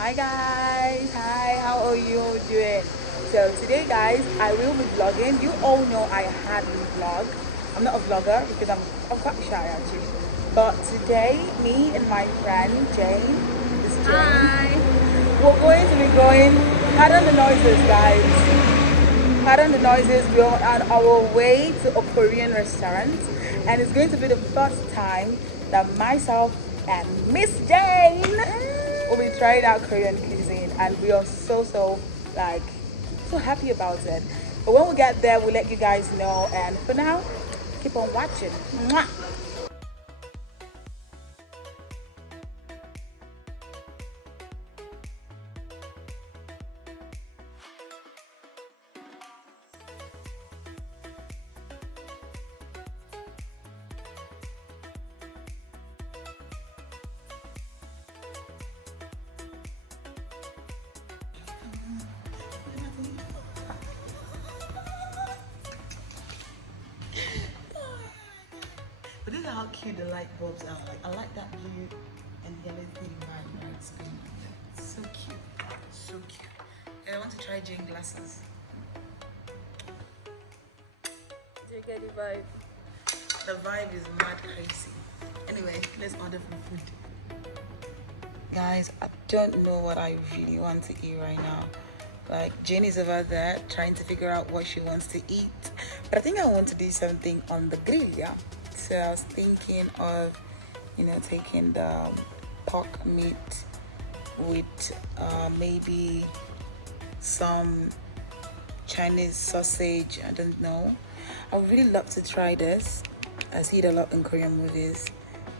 Hi guys, hi, how are you doing? So today guys, I will be vlogging. You all know I hardly vlog. I'm not a vlogger because I'm quite shy actually. But today, me and my friend Jane, this is Jane, we're going to be going, pardon the noises guys, pardon the noises, we're on our way to a Korean restaurant and it's going to be the first time that myself and Miss Jane will be trying out Korean cuisine and we are like so happy about it. But when we get there we'll let you guys know, and for now keep on watching. Mwah! But look at how cute the light bulbs are. Like I like that blue and yellow thing right now. It's green. So cute. So cute. And I want to try Jane glasses. Do you get the vibe? The vibe is mad crazy. Anyway, let's order some food. Guys, I don't know what I really want to eat right now. Like Jane is over there trying to figure out what she wants to eat. But I think I want to do something on the grill, yeah. So I was thinking of, taking the pork meat with maybe some Chinese sausage. I don't know. I would really love to try this. I see it a lot in Korean movies.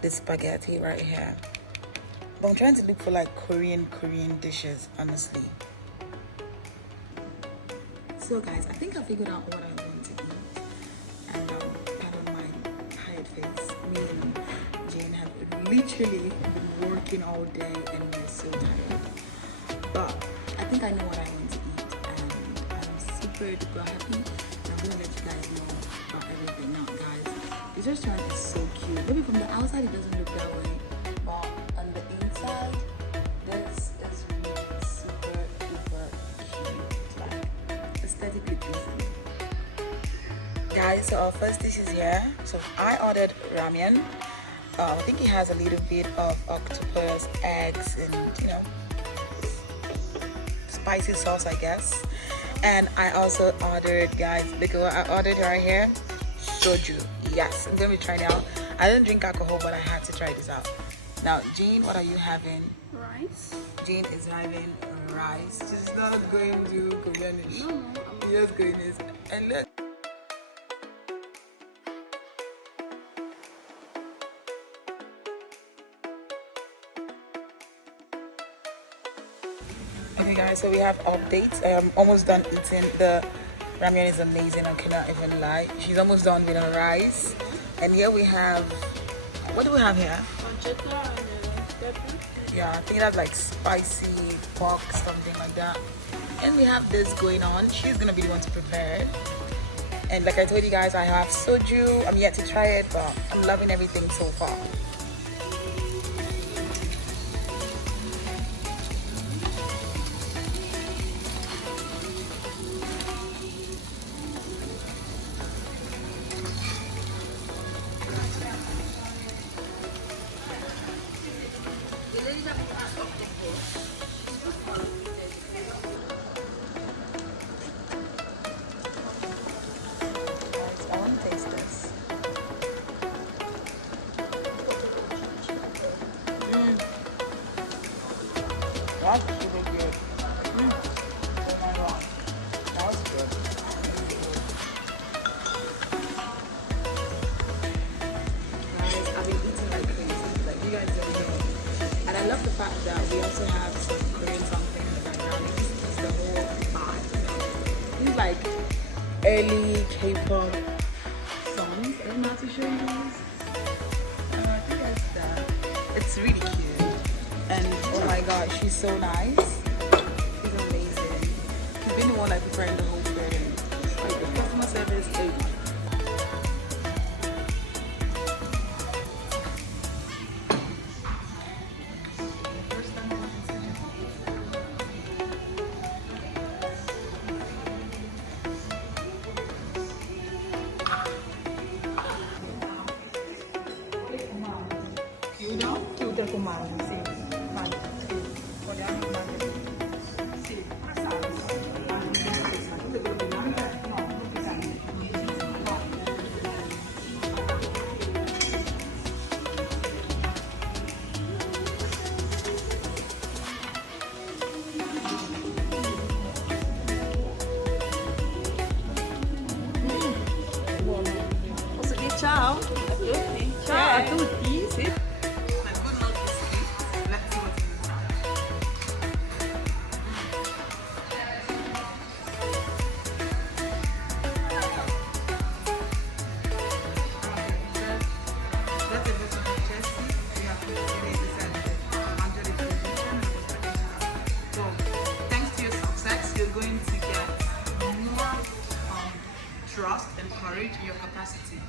This spaghetti right here. But I'm trying to look for like Korean dishes, honestly. So guys, I think I figured out what I want to eat. And pardon my tired face. Me and Jane have literally been working all day and we're so tired. But I think I know what I want to eat and I'm super duper happy. And I'm gonna let you guys know about everything now, guys. This restaurant is so cute. Maybe from the outside it doesn't look that way, but on the inside, this is really super duper cute. Like aesthetically pleasing. Guys, so our first dish is here. So I ordered ramen. I think it has a little bit of octopus, eggs, and spicy sauce, I guess. And I also ordered, guys, look at what I ordered right here, soju. Yes, I'm gonna be trying it out. I don't drink alcohol, but I had to try this out. Now, Jane, what are you having? Rice. Jane is having rice. She's not going to Koreanish. No, I'm just going this. And look. Okay guys, so we have updates. I am almost done eating. The ramen is amazing, I cannot even lie. She's almost done with her rice. And here we have, what do we have here? Pancetta and pepper. Yeah, I think that's like spicy pork, something like that. And we have this going on. She's gonna be the one to prepare it. And like I told you guys, I have soju. I'm yet to try it, but I'm loving everything so far. I want to taste this. That's super good. Oh my god, that was good. Guys, I've been eating like crazy. Like you guys don't know. And I love the fact that we also have some Korean something in the background. It's the whole vibe. These like early K-pop songs. I don't know how to show you guys. I think that's that. It's really cute. And oh my god, she's so nice. She's amazing. She's been the one like preparing the whole thing. Like the customer service is you're going to get more trust and courage in your capacity